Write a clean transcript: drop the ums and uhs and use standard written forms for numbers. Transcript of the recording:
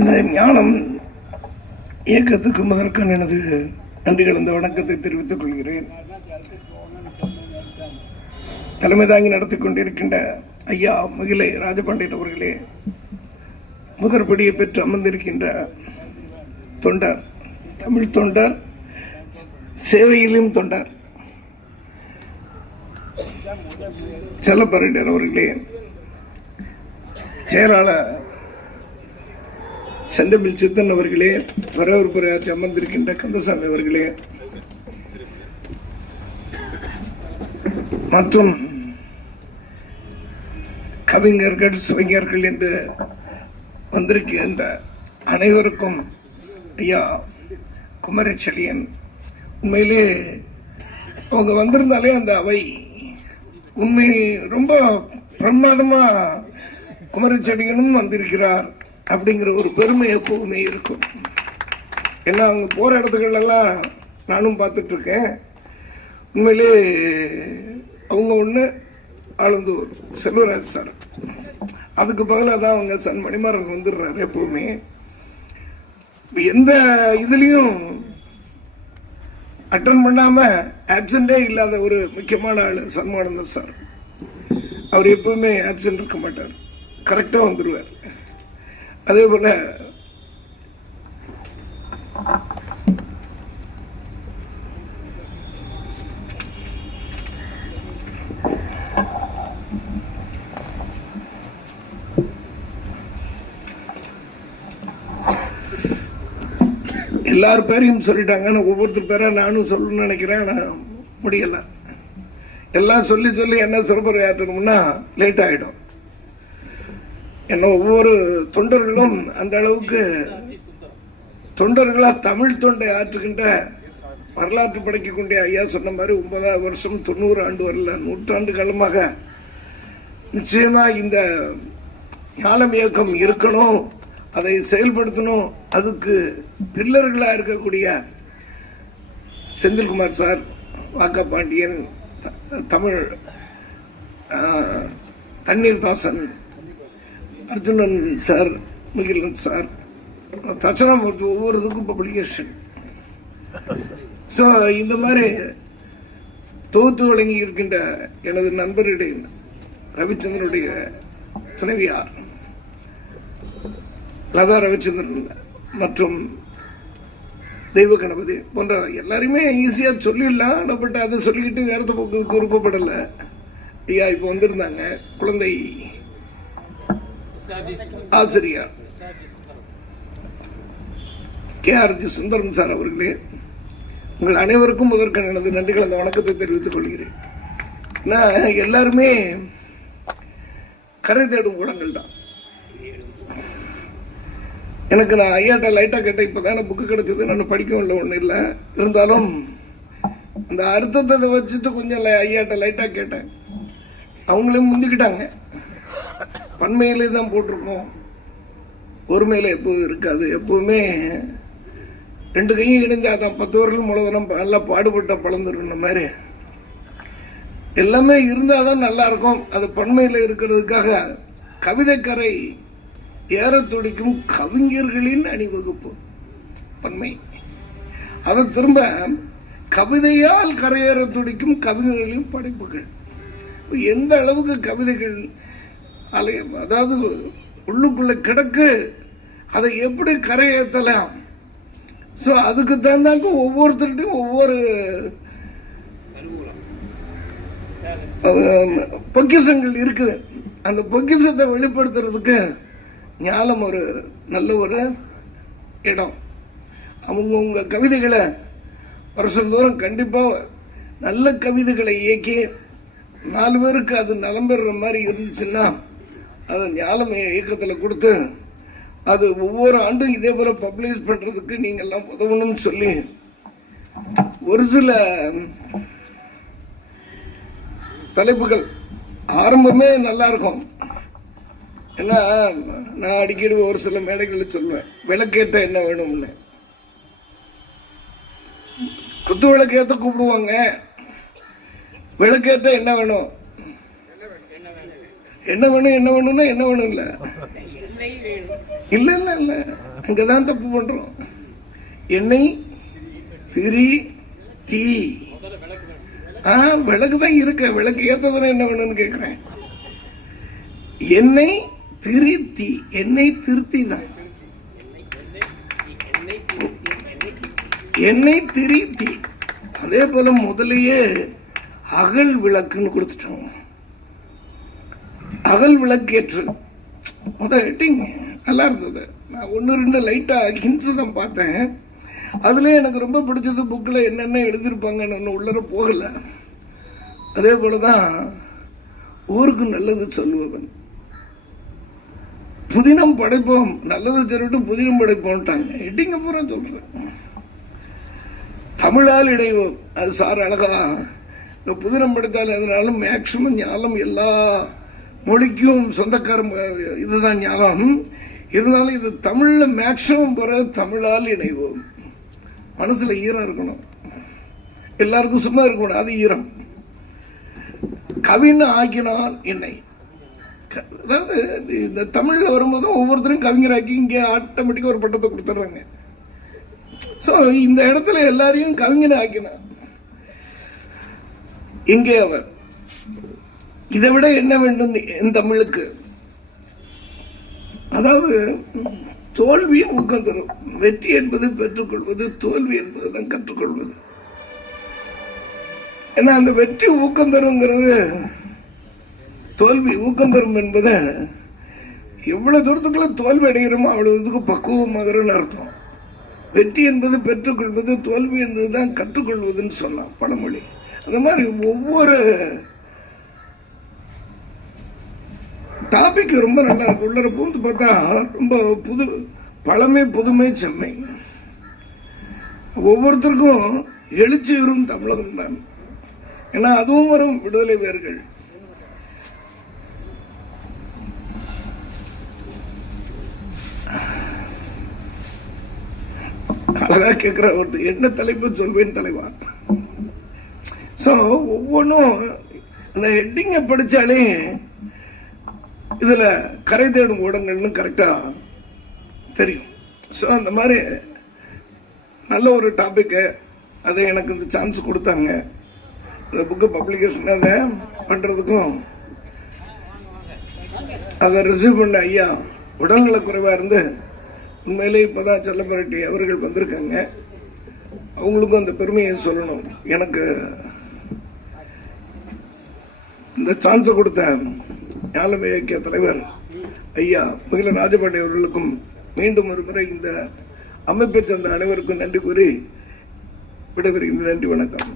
இந்த ஞானம் இயக்கத்துக்கு முதற்கண் எனது நன்றிகள் இந்த வணக்கத்தை தெரிவித்துக் கொள்கிறேன். தலைமை தாங்கி நடத்தி கொண்டிருக்கின்ற ஐயா மகிழை ராஜபாண்டியன் அவர்களே, முதற்படியை பெற்று அமர்ந்திருக்கின்ற தொண்டர், தமிழ் தொண்டர், சேவையிலும் தொண்டர் செல்லப்பரிடர் அவர்களே, செயலாளர் செந்தமிழ் சித்தன் அவர்களே, வரவேற்புரையாற்றி அமர்ந்திருக்கின்ற கந்தசாமி அவர்களே மற்றும் கவிஞர்கள், சுவைஞர்கள் என்று வந்திருக்கின்ற அனைவருக்கும் ஐயா குமரச்செழியன், உண்மையிலே அவங்க வந்திருந்தாலே அந்த அவை உண்மை ரொம்ப பிரமாதமா குமரச்செழியனும் வந்திருக்கிறார் அப்படிங்கிற ஒரு பெருமை எப்பவுமே இருக்கும். ஏன்னா அவங்க போற இடத்துக்கெல்லாம் நானும் பார்த்துட்டு இருக்கேன். உண்மையிலே அவங்க ஒன்று ஆளுந்தூர் செல்வராஜ் சார், அதுக்கு பதிலாக தான் அவங்க சன் மணிமாறன் வந்துடுறாரு. எப்பவுமே எந்த இதுலேயும் அட்டன் பண்ணாம ஆப்சண்டே இல்லாத ஒரு முக்கியமான ஆள் சண்முகானந்தர் சார். அவர் எப்பவுமே ஆப்சண்ட் இருக்க மாட்டார், கரெக்டாக வந்துடுவார். அதே போல எல்லார் பேரையும் சொல்லிட்டாங்க. நான் ஒவ்வொருத்தர் பேரை நானும் சொல்லணும்னு நினைக்கிறேன், நான் முடியலை. எல்லாம் சொல்லி சொல்லி என்ன சிறப்பு ஆற்றணும்னா லேட் ஆகிடும். ஏன்னா ஒவ்வொரு தொண்டர்களும் அந்த அளவுக்கு தொண்டர்களா தமிழ் தொண்டை ஆற்றுகின்ற வரலாற்று படைக்க கொண்டே ஐயா சொன்ன மாதிரி 9வது வருஷம் 90 ஆண்டு வரல, நூற்றாண்டு காலமாக நிச்சயமா இந்த ஞானம் இயக்கம் இருக்கணும், அதை செயல்படுத்தணும். அதுக்கு பில்லர்களா இருக்கக்கூடிய செந்தில்குமார் சார், வாக்கா பாண்டியன், தமிழ் தண்ணீர் தாசன், அர்ஜுனன் சார், முகிலன் சார், தச்சனம், ஒவ்வொரு இதுக்கும் பப்ளிகேஷன். ஸோ இந்த மாதிரி தொகுத்து வழங்கி இருக்கின்ற எனது நண்பருடைய ரவிச்சந்திரனுடைய துணைவியார் லதா ரவிச்சந்திரன் மற்றும் தெய்வ கணபதி போன்ற எல்லாருமே ஈஸியாக சொல்லிடலாம். பட் அதை சொல்லிக்கிட்டு நேரத்தை போக்குறதுக்கு விருப்பப்படலை. ஐயா இப்போ வந்திருந்தாங்க குழந்தை ஆசிரியர் KRG சுந்தரம் சார் அவர்களே, உங்கள் அனைவருக்கும் முதற்கண் எனது நன்றிகள், அந்த வணக்கத்தை தெரிவித்துக் கொள்கிறேன். நான் எல்லாருமே கரை தேடும் கூடங்கள் தான். எனக்கு நான் ஐயாட்ட லைட்டாக கேட்டேன், இப்போ தானே புக்கு கிடைச்சது, நான் படிக்கவும் இல்லை, ஒன்றும் இல்லை. இருந்தாலும் அந்த அர்த்தத்தை வச்சுட்டு கொஞ்சம் ஐயாட்ட லைட்டாக கேட்டேன். அவங்களே முந்திக்கிட்டாங்க. பன்மையிலே தான் போட்டிருக்கோம், ஒருமையில எப்பவும் இருக்காது. எப்பவுமே 2 கையும் இணைந்தாதான் 10 வருடம் மூலதனம் நல்லா பாடுபட்ட பழந்துருந்த மாதிரி எல்லாமே இருந்தால் தான் நல்லா இருக்கும். அது பன்மையில் இருக்கிறதுக்காக கவிதைக்கரை ஏற துடிக்கும் கவிஞர்களின் அணிவகுப்பு பன்மை. அதை திரும்ப கவிதையால் கரையேற துடிக்கும் கவிஞர்களின் படைப்புகள். எந்த அளவுக்கு கவிதைகள் அதாவது உள்ளுக்குள்ள கிடக்கு, அதை எப்படி கரையேற்றலாம். ஸோ அதுக்கு தகுந்தாங்க ஒவ்வொருத்தருட்டையும் ஒவ்வொரு பொக்கிஷங்கள் இருக்குது. அந்த பொக்கிஷத்தை வெளிப்படுத்துறதுக்கு ஞானம் ஒரு நல்ல ஒரு இடம். அவங்கவுங்க கவிதைகளை வருஷந்தோறும் கண்டிப்பாக நல்ல கவிதைகளை இயக்கி 4 பேருக்கு அது நலம் பெறுற மாதிரி இருந்துச்சுன்னா அதை ஞானம் இயக்கத்தில் கொடுத்து அது ஒவ்வொரு ஆண்டும் இதே போல பப்ளிஷ் பண்ணுறதுக்கு நீங்கள்லாம் உதவணும்னு சொல்லி ஒரு சில தலைப்புகள் ஆரம்பமே நல்லா இருக்கும். ஏன்னா நான் அடிக்கடி ஒரு சில மேடைகளில் சொல்லுவேன், விளக்கேற்ற என்ன வேணும்னு. குத்து விளக்கேற்ற கூப்பிடுவாங்க, விளக்கேற்ற என்ன வேணும், என்ன வேணும்னா என்ன வேணும் இல்லை, இல்ல இல்ல இல்ல, அங்கதான் தப்பு பண்றோம். எண்ணெய் திரி தீ. விளக்கு தான் இருக்க, விளக்கு ஏத்ததுன்னா என்ன வேணும்னு கேக்குறேன். எண்ணெய் திரி தீ, எண்ணெய் திருத்தி தான். எண்ணெய் திரி தீ. அதே போல முதலையே அகல் விளக்குன்னு கொடுத்துட்டாங்க. அகல் விளக்கேற்று ஹெட்டிங் நல்லா இருந்தது. நான் 1-2 லைட்டா ஹின்ஸ் தான் பார்த்தேன். அதுல எனக்கு ரொம்ப பிடிச்சது புக்கில் என்னென்ன எழுதியிருப்பாங்கன்னு உள்ளர போகல. அதே போலதான் ஊருக்கு நல்லது சொல்லுவவன், புதினம் படைப்போம், நல்லது சொல்லிட்டு புதினம் படைப்போம்ட்டாங்க. ஹெட்டிங்க பூரா சொல்றேன். தமிழால் இணைவோம், அது சார் அழகா இந்த புதினம் படைத்தால் அதனால மேக்சிமம் ஞானம் எல்லா மொழிக்கும் சொந்தக்காரம் இதுதான் ஞானம். இருந்தாலும் இது தமிழ்ல மேக்சிமம் போற தமிழால் இணைவோம். மனசுல ஈரம் இருக்கணும், எல்லாருக்கும் சும்மா இருக்கணும், அது ஈரம். கவின்னு ஆக்கினான் என்னை. அதாவது இந்த தமிழ்ல வரும்போது ஒவ்வொருத்தரும் கவிஞராக்கி இங்கே ஆட்டோமேட்டிக்கா ஒரு பட்டத்தை கொடுத்துட்றாங்க. சோ இந்த இடத்துல எல்லாரையும் கவிஞனை ஆக்கினான். இங்கே அவர் இதை விட என்ன வேண்டும் என் தமிழுக்கு? அதாவது தோல்வியை ஊக்கம் தரும். வெற்றி என்பது பெற்றுக்கொள்வது, தோல்வி என்பதுதான் கற்றுக்கொள்வது. ஏன்னா அந்த வெற்றி ஊக்கம் தருங்கிறது, தோல்வி ஊக்கம் தரும் என்பது எவ்வளவு தூரத்துக்குள்ள தோல்வி அடைகிறோமோ அவ்வளவு இதுக்கு பக்குவமாகிறன்னு அர்த்தம். வெற்றி என்பது பெற்றுக்கொள்வது, தோல்வி என்பதுதான் கற்றுக்கொள்வதுன்னு சொன்னான் பழமொழி. அந்த மாதிரி ஒவ்வொரு டாபிக் ரொம்ப நல்லா இருக்கு. உள்ளர பூந்து பார்த்தா ரொம்ப பழமை புதுமை செம்மை. ஒவ்வொருத்தருக்கும் எழுச்சி வரும் தமிழகம் தான். ஏன்னா அதுவும் வரும் விடுதலை வேர்கள். அழகா கேட்கிற ஒருத்தர், என்ன தலைப்பு சொல்வேன் தலைவா. சோ ஒவ்வொன்றும் இந்த ஹெட்டிங்கை படிச்சாலே இதுல கரை தேடும் ஊடகங்கள்னு கரெக்டா தெரியும். ஸோ அந்த மாதிரி நல்ல ஒரு டாபிக்கு, அதை எனக்கு இந்த சான்ஸ் கொடுத்தாங்க. இந்த புக்கு பப்ளிகேஷன் அதை பண்றதுக்கும் அதை ரிசீவ் பண்ண ஐயா உடல்நல குறைவா இருந்து உண்மையிலே இப்பதான் செல்லப்பரட்டி அவர்கள் வந்திருக்காங்க. அவங்களுக்கும் அந்த பெருமையை சொல்லணும். எனக்கு இந்த சான்ஸை கொடுத்த ஞானமே இயக்கிய தலைவர் ஐயா மிகில ராஜபாண்டி அவர்களுக்கும் மீண்டும் ஒரு முறை இந்த அமைப்பை சேர்ந்த அனைவருக்கும் நன்றி கூறி விடைபெறுகின்ற. நன்றி, வணக்கம்.